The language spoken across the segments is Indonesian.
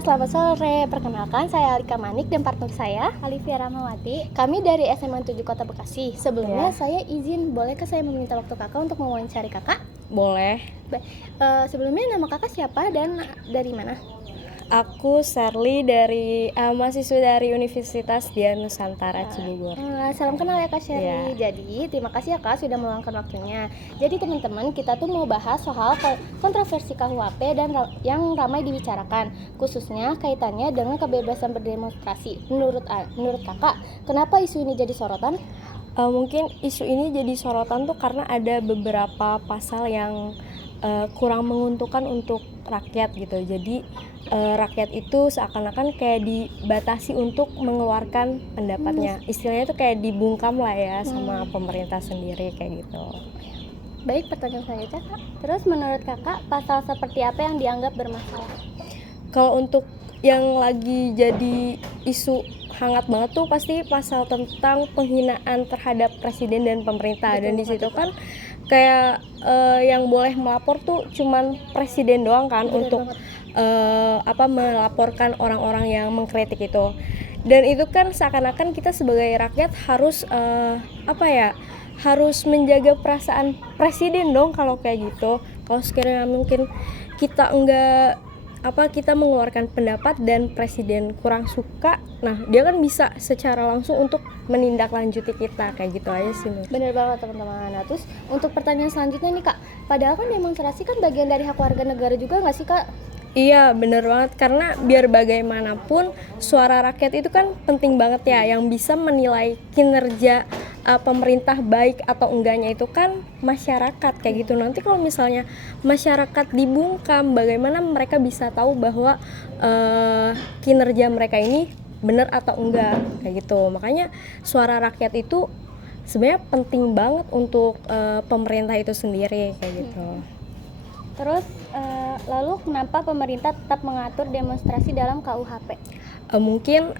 selamat sore. Perkenalkan, saya Alika Manik dan partner saya Alivia Rahmawati. Kami dari SMA 7 Kota Bekasi. Sebelumnya Ya. saya izin, bolehkah saya meminta waktu kakak untuk mewawancari kakak? Boleh. Sebelumnya nama kakak siapa dan dari mana? Aku Sherly dari mahasiswa dari Universitas Dian Nusantara Cibubur. Salam kenal ya Kak Sherly. Ya. Jadi terima kasih ya Kak sudah meluangkan waktunya. Jadi teman-teman, kita tuh mau bahas soal kontroversi KUHP dan yang ramai dibicarakan, khususnya kaitannya dengan kebebasan berdemonstrasi. Menurut kakak, kenapa isu ini jadi sorotan? Mungkin isu ini jadi sorotan tuh karena ada beberapa pasal yang kurang menguntungkan untuk rakyat gitu. Jadi rakyat itu seakan-akan kayak dibatasi untuk mengeluarkan pendapatnya. Istilahnya tuh kayak dibungkam lah ya sama pemerintah sendiri kayak gitu. Baik, pertanyaan selanjutnya Kak. Terus menurut kakak, pasal seperti apa yang dianggap bermasalah? Kalau untuk yang lagi jadi isu hangat banget tuh pasti pasal tentang penghinaan terhadap presiden dan pemerintah. Betul, dan di situ kan kayak yang boleh melapor tuh cuman presiden doang kan. Bener untuk melaporkan orang-orang yang mengkritik itu. Dan itu kan seakan-akan kita sebagai rakyat harus harus menjaga perasaan presiden dong kalau kayak gitu. Kalau sekiranya mungkin kita kita mengeluarkan pendapat dan presiden kurang suka, nah dia kan bisa secara langsung untuk menindaklanjuti kita, kayak gitu aja sih. Bener banget teman-teman. Nah, terus untuk pertanyaan selanjutnya nih Kak, padahal kan demonstrasi kan bagian dari hak warga negara juga nggak sih Kak? Iya, bener banget, karena biar bagaimanapun suara rakyat itu kan penting banget ya, yang bisa menilai kinerja pemerintah baik atau enggaknya itu kan masyarakat kayak gitu. Nanti kalau misalnya masyarakat dibungkam, bagaimana mereka bisa tahu bahwa kinerja mereka ini benar atau enggak kayak gitu. Makanya suara rakyat itu sebenarnya penting banget untuk pemerintah itu sendiri kayak gitu. Terus lalu kenapa pemerintah tetap mengatur demonstrasi dalam KUHP? Mungkin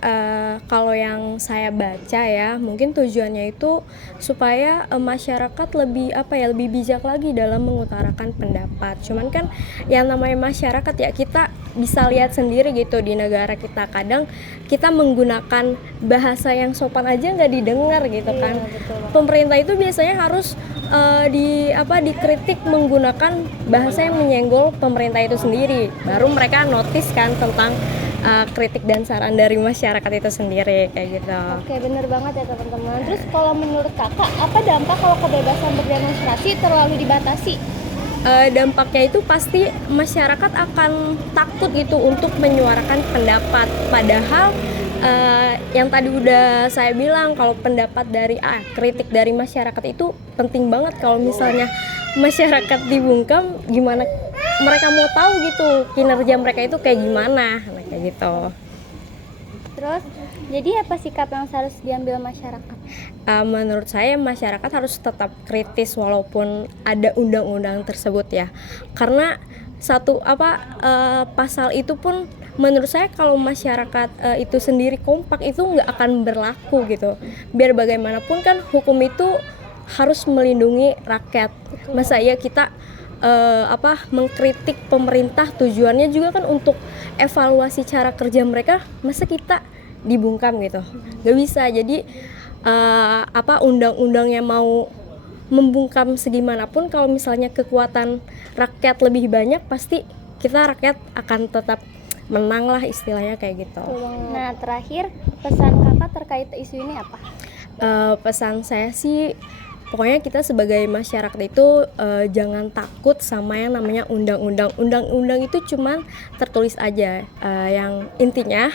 kalau yang saya baca ya, mungkin tujuannya itu supaya masyarakat lebih bijak lagi dalam mengutarakan pendapat. Cuman kan yang namanya masyarakat ya, kita bisa lihat sendiri gitu di negara kita, kadang kita menggunakan bahasa yang sopan aja nggak didengar gitu kan. Pemerintah itu biasanya harus dikritik menggunakan bahasa yang menyenggol pemerintah itu sendiri, baru mereka notice kan tentang kritik dan saran dari masyarakat itu sendiri kayak gitu. Oke, bener banget ya teman-teman. Terus kalau menurut kakak, apa dampak kalau kebebasan berdemonstrasi terlalu dibatasi? Dampaknya itu pasti masyarakat akan takut gitu untuk menyuarakan pendapat, padahal yang tadi udah saya bilang, kalau pendapat dari kritik dari masyarakat itu penting banget. Kalau misalnya masyarakat dibungkam, gimana mereka mau tahu gitu kinerja mereka itu kayak gimana, kayak gitu. Terus jadi apa sikap yang harus diambil masyarakat? Menurut saya masyarakat harus tetap kritis walaupun ada undang-undang tersebut ya, karena pasal itu pun menurut saya kalau masyarakat itu sendiri kompak itu nggak akan berlaku gitu. Biar bagaimanapun kan hukum itu harus melindungi rakyat. Masa ya kita mengkritik pemerintah, tujuannya juga kan untuk evaluasi cara kerja mereka, masa kita dibungkam gitu, nggak bisa. Jadi undang-undangnya mau membungkam segimanapun, kalau misalnya kekuatan rakyat lebih banyak, pasti kita rakyat akan tetap menang lah, istilahnya kayak gitu. Nah, terakhir pesan kakak terkait isu ini apa? Pesan saya sih, pokoknya kita sebagai masyarakat itu jangan takut sama yang namanya undang-undang. Undang-undang itu cuman tertulis aja. Yang intinya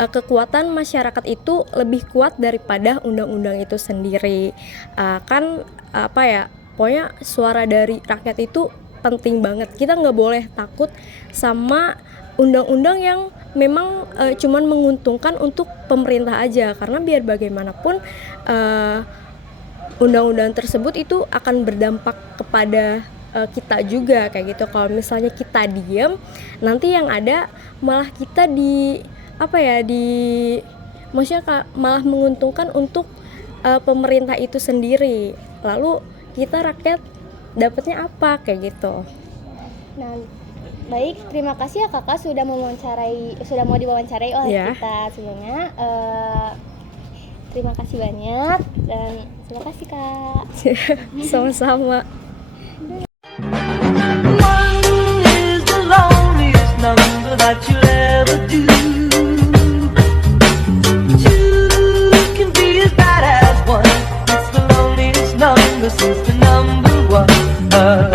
kekuatan masyarakat itu lebih kuat daripada undang-undang itu sendiri. Pokoknya suara dari rakyat itu penting banget. Kita nggak boleh takut sama undang-undang yang memang cuman menguntungkan untuk pemerintah aja, karena biar bagaimanapun undang-undang tersebut itu akan berdampak kepada kita juga kayak gitu. Kalau misalnya kita diam, nanti yang ada malah kita malah menguntungkan untuk pemerintah itu sendiri. Lalu kita rakyat dapatnya apa kayak gitu. Nah, Baik, terima kasih ya kakak sudah mau diwawancarai oleh Ya. kita sebelumnya. Terima kasih banyak dan terima kasih kak. Sama-sama. One is the loneliest number that you'll ever do. Two can be as bad as one. It's the loneliest number since the number one.